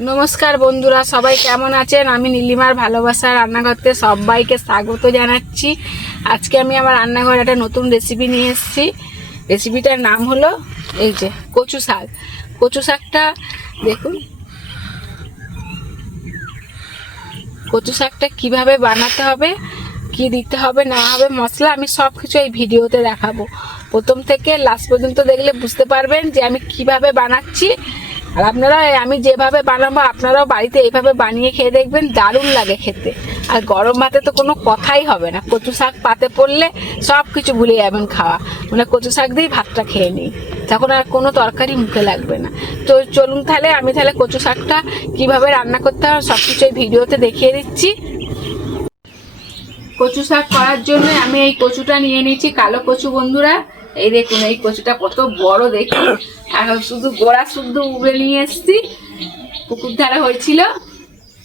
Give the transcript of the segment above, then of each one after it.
নমস্কার বন্ধুরা, সবাই কেমন আছেন? আমি নীলিমার ভালোবাসার রান্নাঘরতে সবাইকে স্বাগত জানাচ্ছি। আজকে আমি আমার রান্নাঘরে একটা নতুন রেসিপি নিয়ে এসেছি। রেসিপিটার নাম হলো এই যে কচু শাক। কচু শাকটা দেখুন, কচু শাকটা কীভাবে বানাতে হবে, কি দিতে হবে না হবে মশলা, আমি সব কিছু এই ভিডিওতে দেখাবো। প্রথম থেকে লাস্ট পর্যন্ত দেখলে বুঝতে পারবেন যে আমি কিভাবে বানাচ্ছি। আর আপনারা আমি যেভাবে বানাবো আপনারাও বাড়িতে এইভাবে বানিয়ে খেয়ে দেখবেন, দারুণ লাগে খেতে। আর গরম ভাতে তো কোনো কথাই হবে না। কচু শাক পাতে পড়লে সব কিছু ভুলে যাবেন খাওয়া, মানে কচু শাক দিয়েই ভাতটা খেয়ে নিই, তখন আর কোনো তরকারি মুখে লাগবে না। তো চলুন তাহলে আমি কচু শাকটা কীভাবে রান্না করতে হবে সব কিছু এই ভিডিওতে দেখিয়ে দিচ্ছি। কচু শাক করার জন্য আমি এই কচুটা নিয়ে নিচ্ছি, কালো কচু বন্ধুরা। এই দেখুন, এই কচুটা কত বড় দেখুন, আর শুধু গোড়া শুদ্ধ উবড়ে নিয়ে এসছি, পুকুর ধারে হয়েছিল।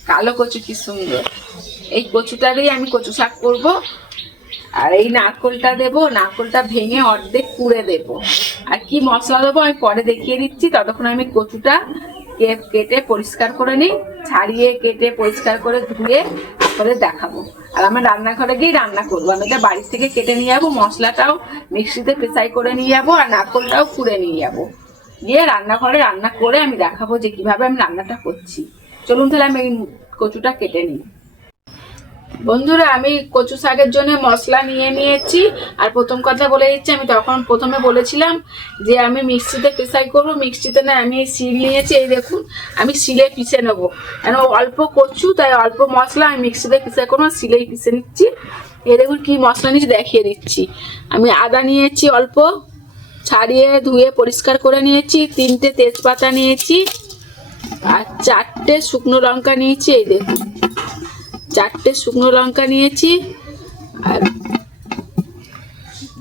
কালো কচু কি সুন্দর! এই কচুটা দিয়ে আমি কচু শাক করবো। আর এই নারকোলটা দেবো, নারকোলটা ভেঙে অর্ধেক কুড়ে দেবো। আর কি মশলা দেবো আমি পরে দেখিয়ে দিচ্ছি। ততক্ষণ আমি কচুটা কেটে পরিষ্কার করে নিই, ছাড়িয়ে কেটে পরিষ্কার করে ধুয়ে তারপরে দেখাবো। আর আমার রান্নাঘরে গিয়ে রান্না করবো। আমি এটা বাড়ির থেকে কেটে নিয়ে যাবো, মশলাটাও মিক্সিতে পেঁচাই করে নিয়ে যাবো, আর নারকোলটাও কুড়ে নিয়ে যাবো। নিয়ে রান্নাঘরে রান্না করে আমি দেখাবো যে কিভাবে আমি রান্নাটা করছি। চলুন তাহলে আমি এই কচুটা কেটে নিই। বন্ধুরা, আমি কচু শাকের জন্য মশলা নিয়ে নিয়েছি। আর প্রথম কথা বলে দিচ্ছি, আমি তখন প্রথমে বলেছিলাম যে আমি মিক্সিতে পেশাই করবো। মিক্সিতে না, আমি শিল নিয়েছি। এই দেখুন, আমি শিলে পিষে নেবো, কেন অল্প কচু তাই অল্প মশলা আমি মিক্সিতে পিষে করবো, শিলেই পিষে নিচ্ছি। এই দেখুন কি মশলা নিচ্ছি দেখিয়ে দিচ্ছি। আমি আদা নিয়েছি অল্প, ছাড়িয়ে ধুয়ে পরিষ্কার করে নিয়েছি। 3টে তেজপাতা নিয়েছি, আর 4টে শুকনো লঙ্কা নিয়েছি। এই দেখুন, 4টে শুকনো লঙ্কা নিয়েছি, আর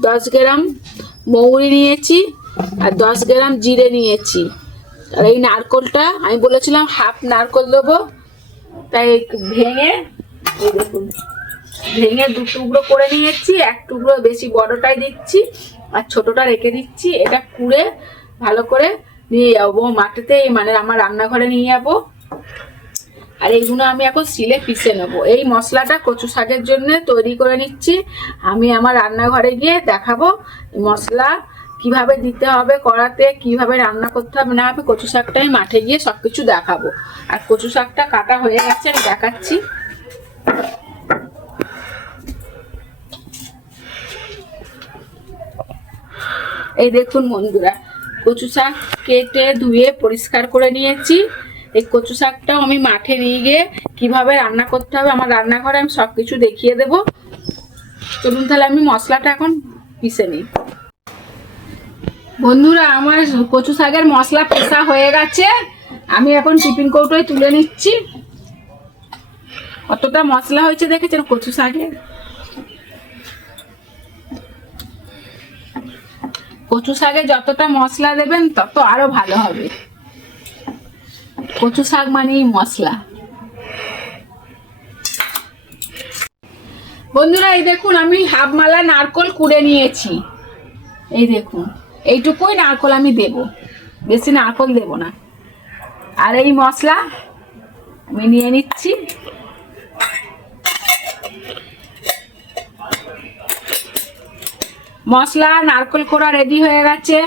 10 গ্রাম মৌরি নিয়েছি, আর 10 গ্রাম জিরে নিয়েছি। আর এই নারকোলটা আমি বলেছিলাম হাফ নারকোল দেবো, তাই ভেঙে এই দেখুন ভেঙে 2 টুকরো করে নিয়েছি। 1 টুকরো বেশি বড়টাই দিচ্ছি, আর ছোটটা রেখে দিচ্ছি। এটা কুড়ে ভালো করে নিয়ে যাবো মাটিতে, মানে আমার রান্নাঘরে নিয়ে যাবো। আর এইগুলো আমি এখন শিলে পিষে নেবো। এই মশলাটা কচু শাকের জন্য তৈরি করে নিচ্ছি। আমি আমার রান্নাঘরে গিয়ে দেখাবো মশলা কিভাবে দিতে হবে কড়াতে, কিভাবে রান্না করতে হবে না হবে। কচু শাকটা আমি মাঠে গিয়ে সবকিছু দেখাবো। আর কচু শাকটা কাটা হয়ে গেছে, আমি দেখাচ্ছি। এই দেখুন বন্ধুরা, কচু শাক কেটে ধুয়ে পরিষ্কার করে নিয়েছি। এই কচু শাকটাও আমি মাঠে নিয়ে গিয়ে কিভাবে রান্না করতে হবে আমার রান্নাঘরে আমি সব কিছু দেখিয়ে দেব। চলুন তাহলে আমি মশলাটা এখন পিষে নিই। বন্ধুরা, আমার কচু শাকের মশলা পেষা হয়ে গেছে। আমি এখন টিফিন কৌটোয় তুলে নিচ্ছি। কতটা মশলা হয়েছে দেখেছেন কচু শাকে? কচু শাকে যতটা মশলা দেবেন তত আরো ভালো হবে। কচু শাক মানেই মশলা। বন্ধুরা, এই দেখুন আমি হাফ মালা নারকোল কুড়ে নিয়েছি। এই দেখুন, এইটুকুই নারকোল আমি দেব, বেশি নারকোল দেব না। আর এই মশলা আমি নিয়ে নিচ্ছি। মশলা নারকোল কোড়া রেডি হয়ে গেছে।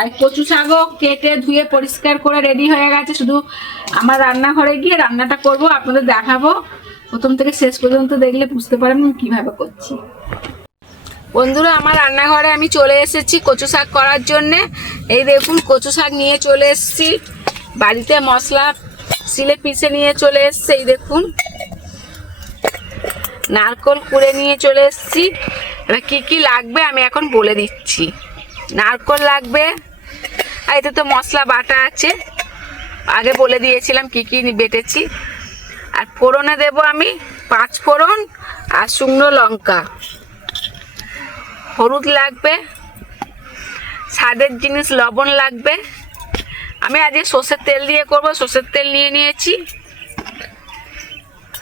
আর কচু শাকও কেটে ধুয়ে পরিষ্কার করে রেডি হয়ে গেছে। শুধু আমার রান্নাঘরে গিয়ে রান্নাটা করব, আপনাদের দেখাবো। প্রথম থেকে শেষ পর্যন্ত দেখলে বুঝতে পারবেন আমি কিভাবে করছি। বন্ধুরা, আমার রান্নাঘরে আমি চলে এসেছি কচু শাক করার জন্যে। এই দেখুন, কচু শাক নিয়ে চলে এসেছি বাড়িতে, মশলা শিলে পিষে নিয়ে চলে এসেছি। এই দেখুন, নারকোল কুড়ে নিয়ে চলে এসেছি। এবার কী কী লাগবে আমি এখন বলে দিচ্ছি। নারকোল লাগবে, আর এতে তো মশলা বাটা আছে, আগে বলে দিয়েছিলাম কি কি বেটেছি। আর ফোড়নে দেব আমি 5 ফোড়ন আর শুকনো লঙ্কা। হলুদ লাগবে, স্বাদের জিনিস লবণ লাগবে। আমি আজকে সর্ষের তেল দিয়ে করব, সর্ষের তেল নিয়ে নিয়েছি।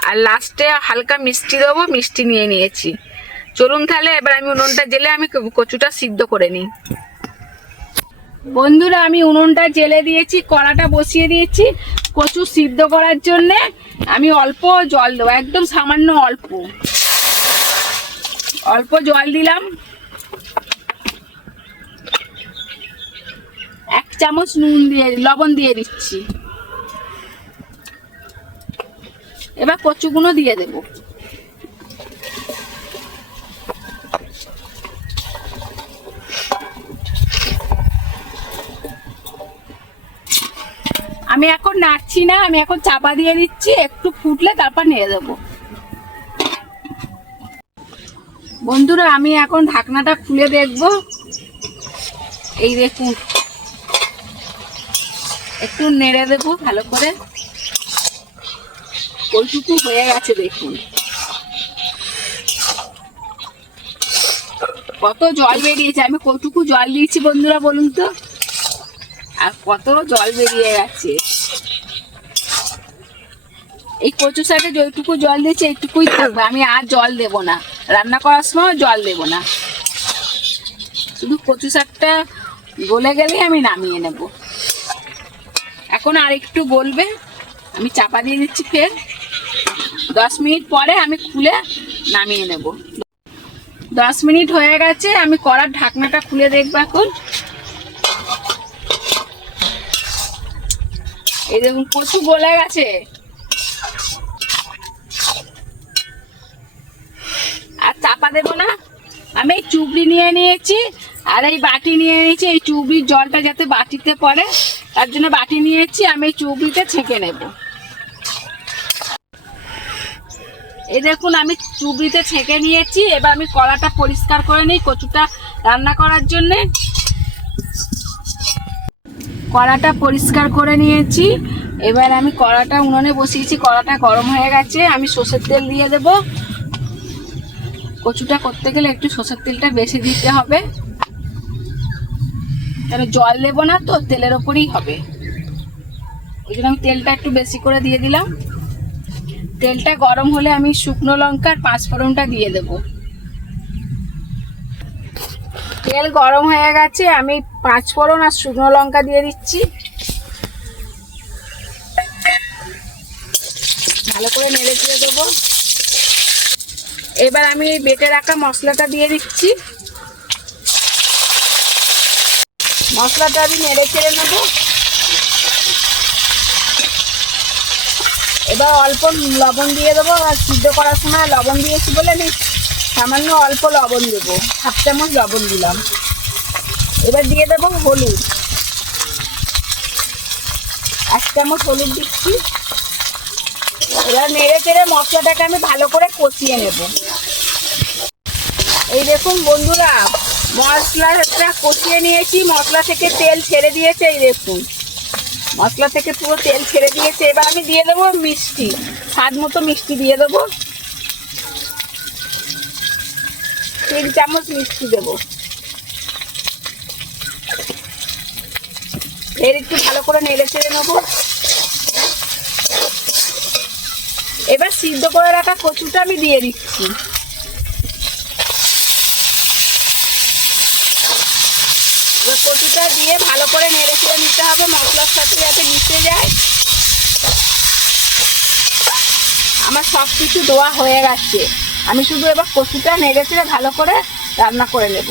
আর লাস্টে হালকা মিষ্টি দেবো, মিষ্টি নিয়ে নিয়েছি। চলুন তাহলে এবার আমি উনুনটা জেলে আমি কচুটা সিদ্ধ করে নিই। বন্ধুরা আমি উনুনটা জ্বেলে দিয়েছি, কড়াটা বসিয়ে দিয়েছি কচু সিদ্ধ করার জন্য। আমি অল্প জল দেবো, একদম সামান্য অল্প অল্প জল দিলাম। 1 চামচ লবণ দিয়ে দিচ্ছি। এবার কচুগুলো দিয়ে দেব। আমি এখন নাড়ছি না, আমি এখন চাপা দিয়ে দিচ্ছি, একটু ফুটলে তারপর নেড়ে দেবো। বন্ধুরা আমি এখন ঢাকনাটা খুলে দেখব। এই দেখুন, একটু নেড়ে দেবো ভালো করে। কচুটু হয়ে গেছে দেখুন, কত জল বেরিয়েছে। আমি কতটুকু জল দিয়েছি বন্ধুরা বলুন তো, আর কত জল বেরিয়ে গেছে। এই কচু শাকে যেটুকু জল দিয়েছি এইটুকুই থাকবে, আমি আর জল দেব না, রান্না করার সময় জল দেব না। শুধু কচু শাকটা গলে গেলে আমি নামিয়ে নেব। এখন আর একটু গলবে, আমি চাপা দিয়ে দিচ্ছি। ফের 10 মিনিট পরে আমি খুলে নামিয়ে নেব। 10 মিনিট হয়ে গেছে, আমি কড়ার ঢাকনাটা খুলে দেখবো এখন। এই দেখুন কচু গলে গেছে। আর চাপা দেবো না। আমি এই চুবড়ি নিয়ে নিয়েছি আর এই বাটি নিয়ে নিয়েছি। এই চুবড়ির জলটা যাতে বাটিতে পড়ে তার জন্য বাটি নিয়েছি। আমি এই চুবড়িতে ছেঁকে নেব। এই দেখুন আমি চুবড়িতে ছেঁকে নিয়েছি। এবার আমি কড়াটা পরিষ্কার করে নিই কচুটা রান্না করার জন্য। কড়াটা পরিষ্কার করে নিয়েছি। এবার আমি কড়াটা উনুনে বসিয়েছি, কড়াটা গরম হয়ে গেছে। আমি সরষের তেল দিয়ে দেব। কচুটা করতে গেলে একটু সরষের তেলটা বেশি দিতে হবে, তাহলে জল দেবো না তো, তেলের ওপরেই হবে। ওই জন্য আমি তেলটা একটু বেশি করে দিয়ে দিলাম। তেলটা গরম হলে আমি শুকনো লঙ্কা আর 5 ফোড়নটা দিয়ে দেব। তেল গরম হয়ে গেছে, আমি 5 ফোড়ন আর শুকনো লঙ্কা দিয়ে দিচ্ছি। ভালো করে নেড়ে দিয়ে দেবো। এবার আমি এই বেটে রাখা মশলাটা দিয়ে দিচ্ছি। মশলাটা আমি নেড়ে চেড়ে নেব। এবার অল্প লবণ দিয়ে দেবো। আর সিদ্ধ করার সময় লবণ দিয়েছি বলে আমি সামান্য অল্প লবণ দেবো, 1/2 চামচ লবণ দিলাম। এবার দিয়ে দেবো হলুদ, 1 চামচ হলুদ দিচ্ছি। এবার নেড়ে চেড়ে মশলাটাকে আমি ভালো করে কষিয়ে নেব। এই দেখুন বন্ধুরা মশলাটা কষিয়ে নিয়েছি, মশলা থেকে তেল ছেড়ে দিয়েছে। এই দেখুন মশলা থেকে পুরো তেল ছেড়ে দিয়েছে। এবার আমি দিয়ে দেবো মিষ্টি, স্বাদ মতো মিষ্টি দিয়ে দেবো। 3 চামচ মিষ্টি দেবো। এর একটু ভালো করে নেড়ে চেড়ে নেবো। এবার সিদ্ধ করে রাখা কচুটা আমি দিয়ে দিচ্ছি। এবার কচুটা দিয়ে ভালো করে নেড়ে চেড়ে নিতে হবে, মশলার সাথে যাতে মিশে যায়। আমার সব কিছু দেওয়া হয়ে গেছে, আমি শুধু এবার কচুটা নেড়ে চেড়ে ভালো করে রান্না করে নেব।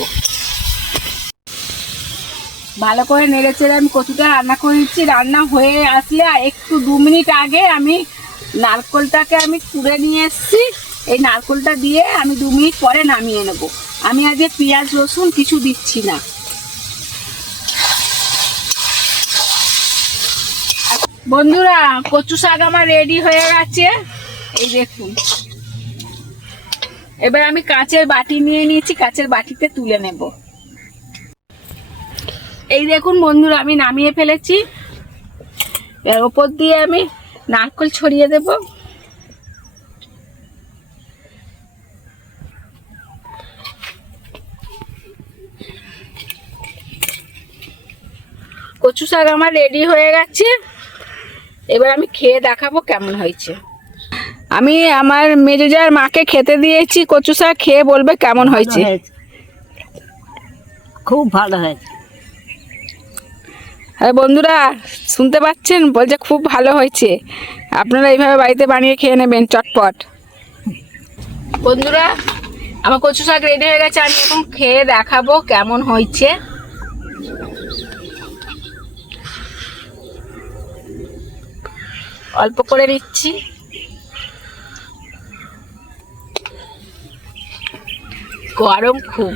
ভালো করে নেড়ে চেড়ে আমি কচুটা রান্না করে দিচ্ছি। রান্না হয়ে আসলে একটু 2 মিনিট আগে আমি নারকেলটাকে আমি কুড়ে নিয়ে এসেছি। এই নারকেলটা দিয়ে আমি 2 মিনিট পরে নামিয়ে নেব। আমি আজকে পেঁয়াজ রসুন কিছু দিচ্ছি না। বন্ধুরা কচু শাক আমার রেডি হয়ে গেছে, এই দেখুন। এবার আমি কাঁচের বাটি নিয়ে নিয়েছি, কাঁচের বাটিতে তুলে নেব। এই দেখুন বন্ধুরা আমি নামিয়ে ফেলেছি। এর ওপর দিয়ে আমি নারকেল ছড়িয়ে দেব। কচু শাক আমার রেডি হয়ে গেছে। এবার আমি খেয়ে দেখাবো কেমন হয়েছে। আমি আমার মেজোজার মাকে খেতে দিয়েছি কচু শাক, খেয়ে বলবে কেমন হয়েছে। খুব ভালো হয়েছে। আর বন্ধুরা শুনতে পাচ্ছেন, বলছে খুব ভালো হয়েছে, আপনারা এইভাবে বাড়িতে বানিয়ে খেয়ে নেবেন চটপট। বন্ধুরা আমার কচু শাক রেডি হয়ে গেছে, আমি এখন খেয়ে দেখাবো কেমন হয়েছে। অল্প করে নিচ্ছি। গরম খুব।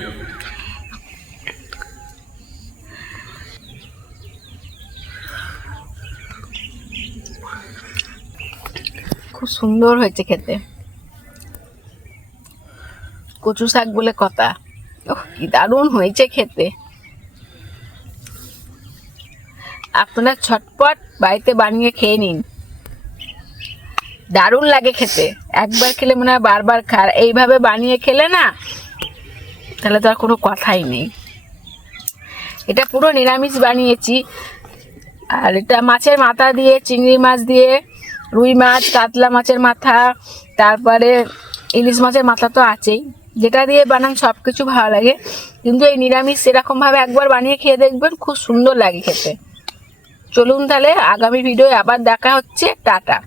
খুব সুন্দর হয়েছে খেতে, কচু শাক বলে কথা। কি দারুণ হয়েছে খেতে। আপনারা ছটপট বাড়িতে বানিয়ে খেয়ে নিন, দারুণ লাগে খেতে। একবার খেলে মনে হয় বারবার খার। এইভাবে বানিয়ে খেলে না তাহলে তো আর কোনো কথাই নেই। এটা পুরো নিরামিষ বানিয়েছি, আর এটা মাছের মাথা দিয়ে, চিংড়ি মাছ দিয়ে, রুই মাছ, কাতলা মাছের মাথা, তারপরে ইলিশ মাছের মাথা তো আছেই। যেটা দিয়ে বানান সব কিছু ভালো লাগে, কিন্তু এই নিরামিষ সেরকমভাবে একবার বানিয়ে খেয়ে দেখবেন, খুব সুন্দর লাগে খেতে। চলুন তাহলে আগামী ভিডিও আবার দেখা হচ্ছে। টাটা।